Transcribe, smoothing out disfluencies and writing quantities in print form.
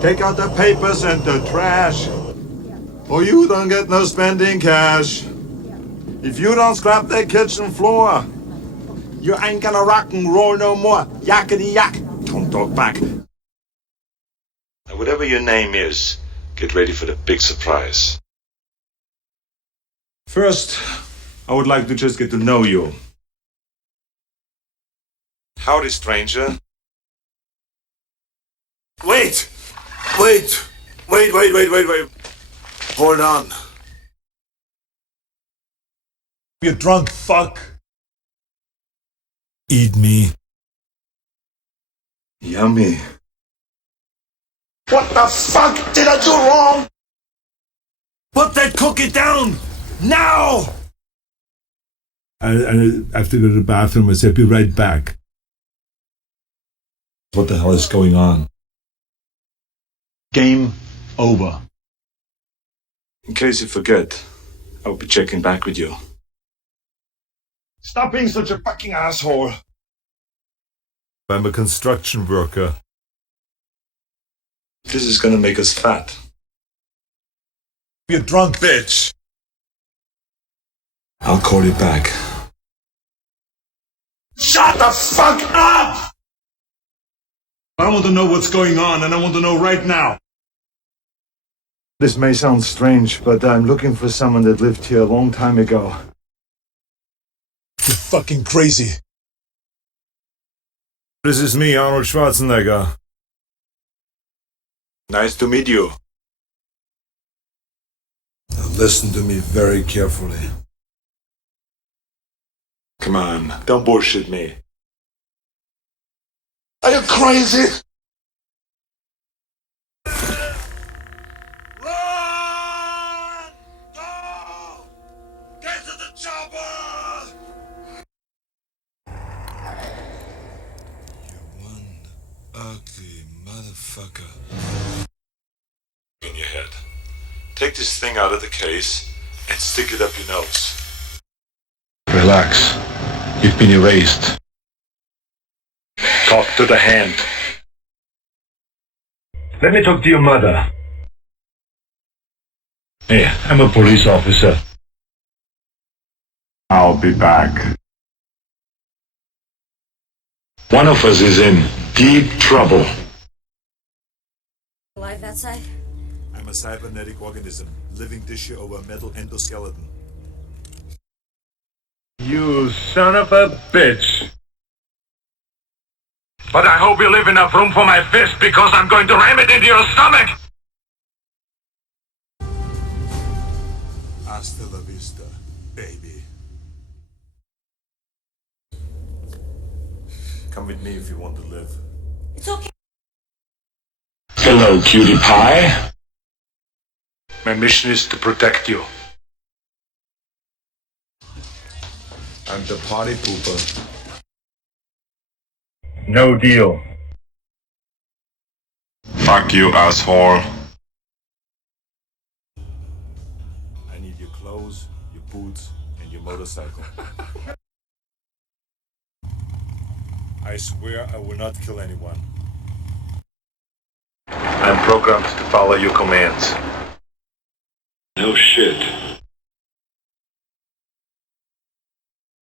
Take out the papers and the trash, or you don't get no spending cash. If you don't scrap the kitchen floor, you ain't gonna rock and roll no more. Yakety yak. Don't talk back. Now, whatever your name is, get ready for the big surprise. First, I would like to just get to know you. Howdy, stranger. Wait! Wait! Hold on. You drunk fuck. Eat me. Yummy. What the fuck did I do wrong? Put that cookie down! Now! I have to go to the bathroom. I said, be right back. What the hell is going on? Game over. In case you forget, I will be checking back with you. Stop being such a fucking asshole. I'm a construction worker. This is gonna make us fat. You drunk bitch. I'll call you back. Shut the fuck up! I want to know what's going on, and I want to know right now. This may sound strange, but I'm looking for someone that lived here a long time ago. You're fucking crazy. This is me, Arnold Schwarzenegger. Nice to meet you. Now listen to me very carefully. Come on, don't bullshit me. Are you crazy? Run! Go! Get to the chopper! You one ugly motherfucker. In your head. Take this thing out of the case and stick it up your nose. Relax. You've been erased. Talk to the hand. Let me talk to your mother. Hey, I'm a police officer. I'll be back. One of us is in deep trouble. Alive outside? I'm a cybernetic organism, living tissue over a metal endoskeleton. You son of a bitch. But I hope you leave enough room for my fist, because I'm going to ram it into your stomach! Hasta la vista, baby. Come with me if you want to live. It's okay. Hello, cutie pie. My mission is to protect you. I'm the party pooper. No deal. Fuck you, asshole. I need your clothes, your boots, and your motorcycle. I swear I will not kill anyone. I'm programmed to follow your commands. No shit.